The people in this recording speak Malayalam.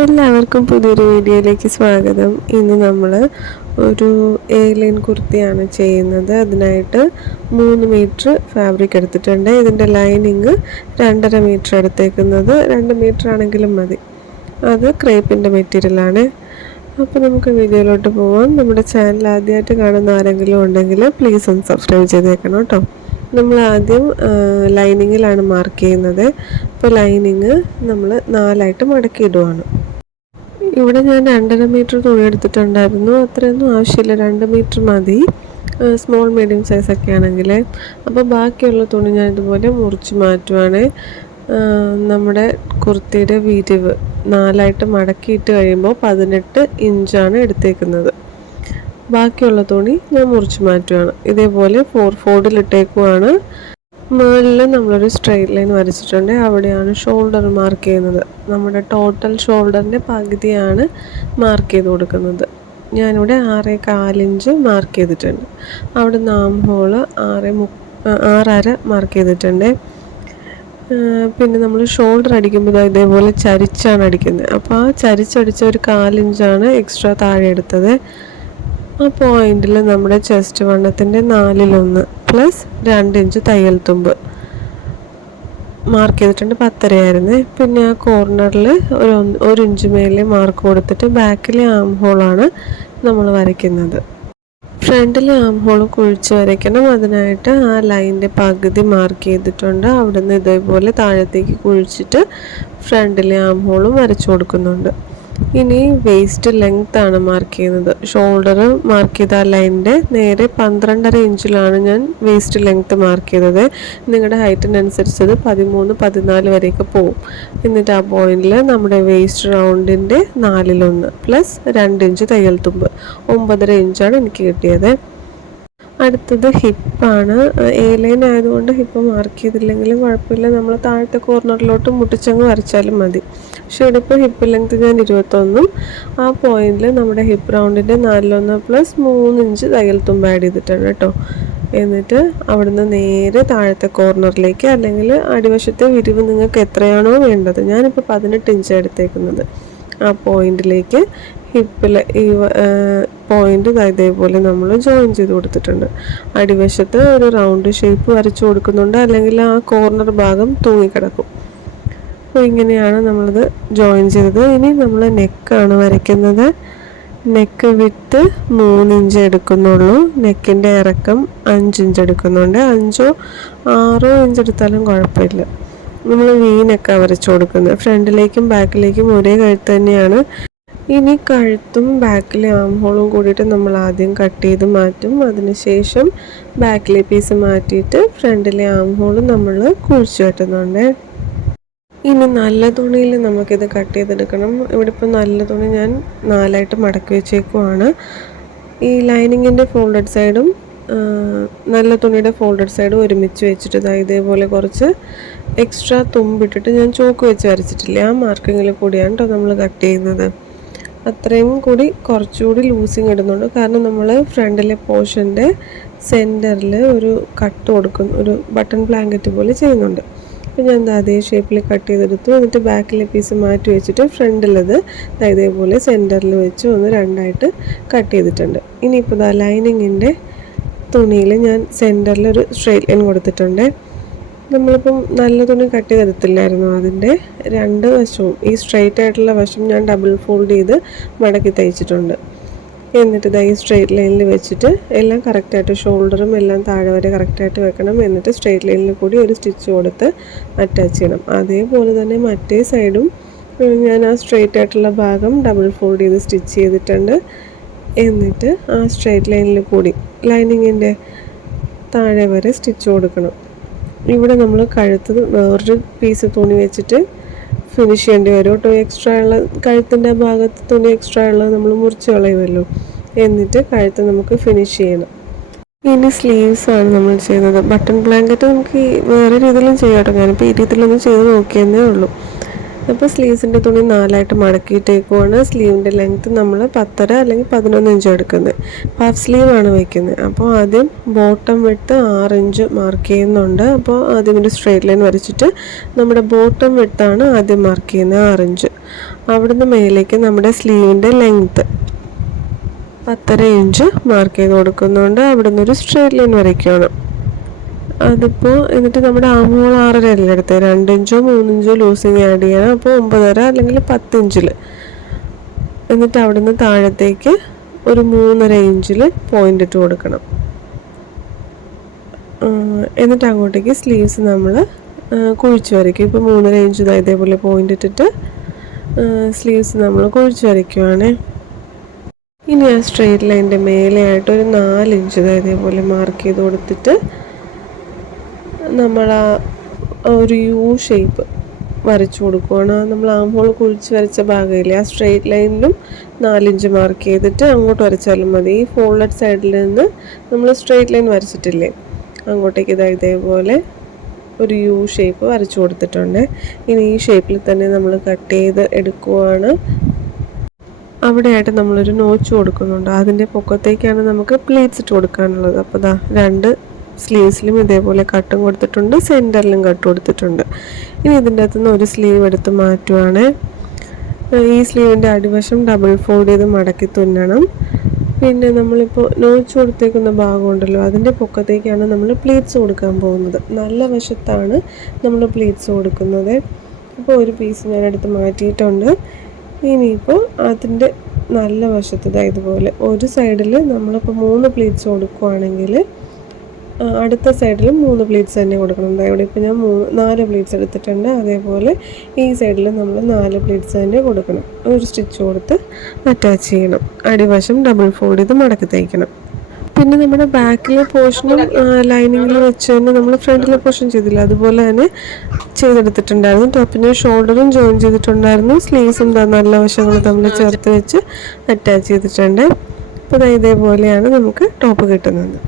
എല്ലാവർക്കും പുതിയൊരു വീഡിയോയിലേക്ക് സ്വാഗതം. ഇന്ന് നമ്മൾ ഒരു എ ലൈൻ കുർത്തിയാണ് ചെയ്യുന്നത്. അതിനായിട്ട് മൂന്ന് മീറ്റർ ഫാബ്രിക് എടുത്തിട്ടുണ്ട്. ഇതിന്റെ ലൈനിങ് രണ്ടര മീറ്റർ എടുത്തേക്കുന്നത്. രണ്ട് മീറ്റർ ആണെങ്കിലും മതി. അത് ക്രേപ്പിന്റെ മെറ്റീരിയലാണ് അപ്പോൾ നമുക്ക് വീഡിയോയിലോട്ട് പോവാം. നമ്മുടെ ചാനൽ ആദ്യമായിട്ട് കാണുന്ന ആരെങ്കിലും ഉണ്ടെങ്കിൽ പ്ലീസ് ഒന്ന് സബ്സ്ക്രൈബ് ചെയ്തേക്കണം കേട്ടോ. നമ്മൾ ആദ്യം ലൈനിങ്ങിലാണ് മാർക്ക് ചെയ്യുന്നത്. അപ്പോൾ ലൈനിങ് നമ്മൾ നാലായിട്ട് മടക്കിയിടുവാണ് ഇവിടെ ഞാൻ രണ്ടര മീറ്റർ തുണി എടുത്തിട്ടുണ്ടായിരുന്നു. അത്രയൊന്നും ആവശ്യമില്ല. രണ്ട് മീറ്റർ മതി. സ്മോൾ മീഡിയം സൈസൊക്കെ ആണെങ്കിൽ. അപ്പോൾ ബാക്കിയുള്ള തുണി ഞാൻ ഇതുപോലെ മുറിച്ച് മാറ്റുവാണ്. നമ്മുടെ കുർത്തിയുടെ വിരിവ് നാലായിട്ട് മടക്കിയിട്ട് കഴിയുമ്പോൾ പതിനെട്ട് ഇഞ്ചാണ് എടുത്തേക്കുന്നത്. ബാക്കിയുള്ള തുണി ഞാൻ മുറിച്ച് മാറ്റുവാണ്. ഇതേപോലെ ഫോർ ഫോർഡിൽ ഇട്ടേക്കുവാണ്. മുകളിൽ നമ്മളൊരു സ്ട്രെയിറ്റ് ലൈൻ വരച്ചിട്ടുണ്ട്. അവിടെയാണ് ഷോൾഡർ മാർക്ക് ചെയ്യുന്നത്. നമ്മുടെ ടോട്ടൽ ഷോൾഡറിന്റെ പകുതിയാണ് മാർക്ക് ചെയ്ത് കൊടുക്കുന്നത്. ഞാനിവിടെ ആറേ കാലിഞ്ച് മാർക്ക് ചെയ്തിട്ടുണ്ട്. അവിടെ നാം ഹോൾ ആറ് മു ആറര മാർക്ക് ചെയ്തിട്ടുണ്ട്. പിന്നെ നമ്മൾ ഷോൾഡർ അടിക്കുമ്പോൾ ഇതേപോലെ ചരിച്ചാണ് അടിക്കുന്നത്. അപ്പോൾ ആ ചരിച്ചടിച്ച ഒരു കാലിഞ്ചാണ് എക്സ്ട്രാ താഴെ എടുത്തത്. ആ പോയിന്റിൽ നമ്മുടെ ചെസ്റ്റ് വണ്ണത്തിന്റെ നാലിലൊന്ന്. പ്ലസ് രണ്ട് ഇഞ്ച് തയ്യൽ തുമ്പ്. മാർക്ക് ചെയ്തിട്ടുണ്ട് പത്തരയായിരുന്നു. പിന്നെ ആ കോർണറിൽ ഒരു ഒരു ഇഞ്ച് മേലെ മാർക്ക് കൊടുത്തിട്ട് ബാക്കിലെ ആം ഹോളാണ് നമ്മൾ വരയ്ക്കുന്നത്. ഫ്രണ്ടിലെ ആം ഹോൾ കുഴിച്ച് വരയ്ക്കണം. അതിനായിട്ട് ആ ലൈന്റെ പകുതി മാർക്ക് ചെയ്തിട്ടുണ്ട്. അവിടുന്ന് ഇതേപോലെ താഴത്തേക്ക് കുഴിച്ചിട്ട് ഫ്രണ്ടിലെ ആം ഹോളും വരച്ചു കൊടുക്കുന്നുണ്ട്. ഇനി വേസ്റ്റ് ലെങ്ത് ആണ് മാർക്ക് ചെയ്യുന്നത്. ഷോൾഡർ മാർക്ക് ചെയ്ത ലൈനിന്റെ നേരെ പന്ത്രണ്ടര ഇഞ്ചിലാണ് ഞാൻ വേസ്റ്റ് ലെങ്ത് മാർക്ക് ചെയ്തത്. നിങ്ങളുടെ ഹൈറ്റിനനുസരിച്ച് അത് പതിമൂന്ന് പതിനാല് വരെയൊക്കെ പോകും എന്നിട്ട് ആ പോയിന്റിൽ നമ്മുടെ വേസ്റ്റ് റൗണ്ടിന്റെ നാലിലൊന്ന് പ്ലസ് രണ്ട് ഇഞ്ച് തയ്യൽ തുമ്പ്. ഒമ്പതര ഇഞ്ചാണ് എനിക്ക് കിട്ടിയത്. അടുത്തത് ഹിപ്പാണ്. എ ലൈൻ ആയതുകൊണ്ട് ഹിപ്പ് മാർക്ക് ചെയ്തില്ലെങ്കിലും കുഴപ്പമില്ല. നമ്മൾ താഴത്തെ കോർണറിലോട്ട് മുട്ടിച്ചങ്ങ് വരച്ചാലും മതി. പക്ഷേ ഇവിടെ ഇപ്പോൾ ഹിപ്പ് ലെങ്ത് ഞാൻ ഇരുപത്തൊന്നും. ആ പോയിന്റിൽ നമ്മുടെ ഹിപ്പ് റൗണ്ടിന്റെ നാലിലൊന്ന് പ്ലസ് മൂന്ന് ഇഞ്ച് തയ്യൽ തുമ്പ് ആഡ് ചെയ്തിട്ടാണ് കേട്ടോ. എന്നിട്ട് അവിടുന്ന് നേരെ താഴത്തെ കോർണറിലേക്ക് അല്ലെങ്കിൽ അടിവശത്തെ വിരിവ് നിങ്ങൾക്ക് എത്രയാണോ വേണ്ടത്. ഞാനിപ്പോൾ പതിനെട്ട് ഇഞ്ച് എടുത്തേക്കുന്നത്. ആ പോയിന്റിലേക്ക് ഹിപ്പിൽ ഈ പോയിന്റ് ഇതേപോലെ നമ്മൾ ജോയിൻ ചെയ്ത് കൊടുത്തിട്ടുണ്ട്. അടിവശത്ത് ഒരു റൗണ്ട് ഷേപ്പ് വരച്ചു കൊടുക്കുന്നുണ്ട്. അല്ലെങ്കിൽ ആ കോർണർ ഭാഗം തൂങ്ങിക്കിടക്കും. അപ്പോൾ ഇങ്ങനെയാണ് നമ്മളത് ജോയിൻ ചെയ്തത്. ഇനി നമ്മൾ നെക്കാണ് വരയ്ക്കുന്നത്. നെക്ക് വിട്ട് മൂന്നിഞ്ച് എടുക്കുന്നുള്ളൂ. നെക്കിന്റെ ഇറക്കം അഞ്ചിഞ്ച് എടുക്കുന്നുണ്ട്. അഞ്ചോ ആറോ ഇഞ്ച് എടുത്താലും കുഴപ്പമില്ല. നമ്മൾ വീനൊക്കെ വരച്ചു കൊടുക്കുന്നത്. ഫ്രണ്ടിലേക്കും ബാക്കിലേക്കും ഒരേ കഴുത്ത് തന്നെയാണ്. ഇനി കഴുത്തും ബാക്കിലെ ആം ഹോളും കൂടിയിട്ട് നമ്മൾ ആദ്യം കട്ട് ചെയ്ത് മാറ്റും. അതിനുശേഷം ബാക്കിലെ പീസ് മാറ്റിയിട്ട് ഫ്രണ്ടിലെ ആം നമ്മൾ കുഴിച്ചു വെട്ടുന്നുണ്ട്. ഇനി നല്ല തുണിയിൽ നമുക്കിത് കട്ട് ചെയ്തെടുക്കണം. ഇവിടെ ഇപ്പോൾ നല്ല തുണി ഞാൻ നാലായിട്ട് മടക്കി വെച്ചേക്കുവാണ്. ഈ ലൈനിങ്ങിന്റെ ഫോൾഡഡ് സൈഡും നല്ല തുണിയുടെ ഫോൾഡഡ് സൈഡും ഒരുമിച്ച് വെച്ചിട്ട് ഇതാ ഇതേപോലെ കുറച്ച് എക്സ്ട്രാ തുമ്പിട്ടിട്ട് ഞാൻ ചോക്ക് വെച്ച് വരച്ചിട്ടില്ല. ആ മാർക്കിങ്ങിൽ കൂടിയാണ് കേട്ടോ നമ്മൾ കട്ട് ചെയ്യുന്നത്. അത്രയും കൂടി കുറച്ചുകൂടി ലൂസിങ് ഇടുന്നുണ്ട്. കാരണം നമ്മൾ ഫ്രണ്ടിലെ പോർഷന്റെ സെന്ററിൽ ഒരു കട്ട് കൊടുക്കും ഒരു ബട്ടൺ ബ്ലാങ്കറ്റ് പോലെ ചെയ്യുന്നുണ്ട്. അപ്പോൾ ഞാൻ അതേ ഷേപ്പിൽ കട്ട് ചെയ്തെടുത്തു. എന്നിട്ട് ബാക്കിലെ പീസ് മാറ്റി വെച്ചിട്ട് ഫ്രണ്ടിലത് ഇതേപോലെ സെന്ററിൽ വെച്ച് ഒന്ന് രണ്ടായിട്ട് കട്ട് ചെയ്തിട്ടുണ്ട്. ഇനിയിപ്പോൾ ഇതാ ലൈനിങ്ങിന്റെ തുണിയിൽ ഞാൻ സെന്ററിൽ ഒരു സ്ട്രെയിറ്റ് ലൈൻ കൊടുത്തിട്ടുണ്ട്. നമ്മളിപ്പം നല്ല തുണി കട്ട് ചെയ്തെടുത്തില്ലായിരുന്നു അതിന്റെ. രണ്ട് വശവും ഈ സ്ട്രെയിറ്റ് ആയിട്ടുള്ള വശം ഞാൻ ഡബിൾ ഫോൾഡ് ചെയ്ത് മടക്കി തയ്ച്ചിട്ടുണ്ട്. എന്നിട്ട് ഇതാ ഈ സ്ട്രെയിറ്റ് ലൈനിൽ വെച്ചിട്ട് എല്ലാം കറക്റ്റായിട്ട് ഷോൾഡറും എല്ലാം താഴെ വരെ കറക്റ്റായിട്ട് വെക്കണം. എന്നിട്ട് സ്ട്രെയിറ്റ് ലൈനിൽ കൂടി ഒരു സ്റ്റിച്ച് കൊടുത്ത് അറ്റാച്ച് ചെയ്യണം. അതേപോലെ തന്നെ മറ്റേ സൈഡും ഞാൻ ആ സ്ട്രെയിറ്റ് ആയിട്ടുള്ള ഭാഗം ഡബിൾ ഫോൾഡ് ചെയ്ത് സ്റ്റിച്ച് ചെയ്തിട്ടുണ്ട്. എന്നിട്ട് ആ സ്ട്രെയിറ്റ് ലൈനിൽ കൂടി ലൈനിങ്ങിന്റെ താഴെ വരെ സ്റ്റിച്ച് കൊടുക്കണം. ഇവിടെ നമ്മൾ കഴുത്ത് വേറൊരു പീസ് തുണി വെച്ചിട്ട് ഫിനിഷ് ചെയ്യേണ്ടി വരും. കേട്ടോ എക്സ്ട്രാ ഉള്ള കഴുത്തിന്റെ ഭാഗത്ത് തുണി എക്സ്ട്രാ ഉള്ളത് നമ്മൾ മുറിച്ച് കളയുമല്ലോ. എന്നിട്ട് കഴുത്ത് നമുക്ക് ഫിനിഷ് ചെയ്യണം. ഇനി സ്ലീവ്സ് ആണ് നമ്മൾ ചെയ്യുന്നത്. ബട്ടൺ ബ്ലാങ്കറ്റ് നമുക്ക് വേറെ രീതിയിലും ചെയ്യാം കേട്ടോ. ഞാനിപ്പോൾ ഈ രീതിയിലൊന്നും ചെയ്ത് നോക്കിയെന്നേ ഉള്ളൂ. അപ്പോൾ സ്ലീവ്സിന്റെ തുണി നാലായിട്ട് മടക്കിയിട്ടേക്കുവാണ്. സ്ലീവിന്റെ ലെങ്ത്ത് നമ്മൾ പത്തര അല്ലെങ്കിൽ പതിനൊന്ന് ഇഞ്ച് എടുക്കുന്നത്. പഫ് സ്ലീവാണ് വയ്ക്കുന്നത് അപ്പോൾ ആദ്യം ബോട്ടം വെട്ട് ആറ് ഇഞ്ച് മാർക്ക് ചെയ്യുന്നുണ്ട്. അപ്പോൾ ആദ്യം ഒരു സ്ട്രെയിറ്റ് ലൈൻ വരച്ചിട്ട് നമ്മുടെ ബോട്ടം വെട്ടാണ് ആദ്യം മാർക്ക് ചെയ്യുന്നത് ആറ് ഇഞ്ച്. അവിടുന്ന് മേലേക്ക് നമ്മുടെ സ്ലീവിന്റെ ലെങ്ത്ത് പത്തര ഇഞ്ച് മാർക്ക് ചെയ്ത് കൊടുക്കുന്നുണ്ട്. അവിടുന്ന് ഒരു സ്ട്രെയിറ്റ് ലൈൻ വരയ്ക്കുകയാണ്. അതിപ്പോൾ എന്നിട്ട് നമ്മുടെ ആമോൾ ആറര അല്ല എടുത്തത് രണ്ടിഞ്ചോ മൂന്നിഞ്ചോ ലൂസിങ് ആഡ് ചെയ്യണം. അപ്പോൾ ഒമ്പതര അല്ലെങ്കിൽ പത്തിഞ്ചിൽ എന്നിട്ട് അവിടുന്ന് താഴത്തേക്ക് ഒരു മൂന്നര ഇഞ്ചിൽ പോയിന്റ് ഇട്ട് കൊടുക്കണം. എന്നിട്ട് അങ്ങോട്ടേക്ക് സ്ലീവ്സ് നമ്മൾ കുഴിച്ച് വരയ്ക്കും. ഇപ്പോൾ മൂന്നര ഇഞ്ച് ഇതാ ഇതേപോലെ പോയിന്റ് ഇട്ടിട്ട് സ്ലീവ്സ് നമ്മൾ കുഴിച്ച് വരയ്ക്കുവാണ്. ഇനി ആ സ്ട്രെയിറ്റ് ലൈന്റെ മേലെയായിട്ട് ഒരു നാലിഞ്ച് ഇതേപോലെ മാർക്ക് ചെയ്ത് കൊടുത്തിട്ട് നമ്മൾ ആ ഒരു യു ഷേപ്പ് വരച്ചു കൊടുക്കുവാണ്. നമ്മൾ ആംഹോൾ കുഴിച്ച് വരച്ച ഭാഗമില്ലേ ആ സ്ട്രെയിറ്റ് ലൈനിലും നാലിഞ്ച് മാർക്ക് ചെയ്തിട്ട് അങ്ങോട്ട് വരച്ചാലും മതി. ഈ ഫോൾഡഡ് സൈഡിൽ നിന്ന് നമ്മൾ സ്ട്രെയിറ്റ് ലൈൻ വരച്ചിട്ടില്ലേ അങ്ങോട്ടേക്ക് ഇതാ ഇതേപോലെ ഒരു യു ഷേപ്പ് വരച്ചു കൊടുത്തിട്ടുണ്ട്. ഇനി ഈ ഷേപ്പിൽ തന്നെ നമ്മൾ കട്ട് ചെയ്ത് എടുക്കുവാണ്. അവിടെയായിട്ട് നമ്മളൊരു നോച്ച് കൊടുക്കുന്നുണ്ട്. അതിന്റെ പൊക്കത്തേക്കാണ് നമുക്ക് പ്ലേറ്റ്സ് ഇട്ട് കൊടുക്കാനുള്ളത്. അപ്പോൾ ദാ രണ്ട് സ്ലീവ്സിലും ഇതേപോലെ കട്ടും കൊടുത്തിട്ടുണ്ട് സെന്ററിലും കട്ട് കൊടുത്തിട്ടുണ്ട്. ഇനി ഇതിന്റെ അകത്തുനിന്ന് ഒരു സ്ലീവ് എടുത്ത് മാറ്റുവാണ്. ഈ സ്ലീവിന്റെ അടിവശം ഡബിൾ ഫോൾഡ് ചെയ്ത് മടക്കി തുന്നണം. പിന്നെ നമ്മളിപ്പോൾ നോച്ച് കൊടുത്തേക്കുന്ന ഭാഗം ഉണ്ടല്ലോ അതിന്റെ പൊക്കത്തേക്കാണ് നമ്മൾ പ്ലേറ്റ്സ് കൊടുക്കാൻ പോകുന്നത്. നല്ല വശത്താണ് നമ്മൾ പ്ലേറ്റ്സ് കൊടുക്കുന്നത്. അപ്പോൾ ഒരു പീസ് ഞാനെടുത്ത് മാറ്റിയിട്ടുണ്ട്. ഇനിയിപ്പോൾ അതിന്റെ നല്ല വശത്ത് ഇതാ ഇതുപോലെ ഒരു സൈഡിൽ നമ്മളിപ്പോൾ മൂന്ന് പ്ലേറ്റ്സ് കൊടുക്കുവാണെങ്കിൽ ആ, അടുത്ത സൈഡിലും മൂന്ന് പ്ലീറ്റ്സ് തന്നെ കൊടുക്കണം. ഇവിടെ ഇപ്പോൾ ഞാൻ മൂന്ന് നാല് പ്ലീറ്റ്സ് എടുത്തിട്ടുണ്ട്. അതേപോലെ ഈ സൈഡിൽ നമ്മൾ നാല് പ്ലീറ്റ്സ് തന്നെ കൊടുക്കണം. ഒരു സ്റ്റിച്ച് കൊടുത്ത് അറ്റാച്ച് ചെയ്യണം. അടിവശം ഡബിൾ ഫോൾഡ് ചെയ്ത് മടക്കി തയ്ക്കണം പിന്നെ നമ്മുടെ ബാക്കിലെ പോർഷനും ലൈനിങ്ങിൽ വെച്ച് തന്നെ നമ്മൾ ഫ്രണ്ടിലെ പോർഷൻ ചെയ്തില്ല? അതുപോലെ തന്നെ ചെയ്തെടുത്തിട്ടുണ്ടായിരുന്നു. ടോപ്പിന് ഷോൾഡറും ജോയിൻ ചെയ്തിട്ടുണ്ടായിരുന്നു. സ്ലീവ്സും നല്ല വശങ്ങൾ തമ്മിൽ ചേർത്ത് വെച്ച് അറ്റാച്ച് ചെയ്തിട്ടുണ്ട്. അപ്പോൾ ഇതേപോലെയാണ് നമുക്ക് ടോപ്പ് കിട്ടുന്നത്.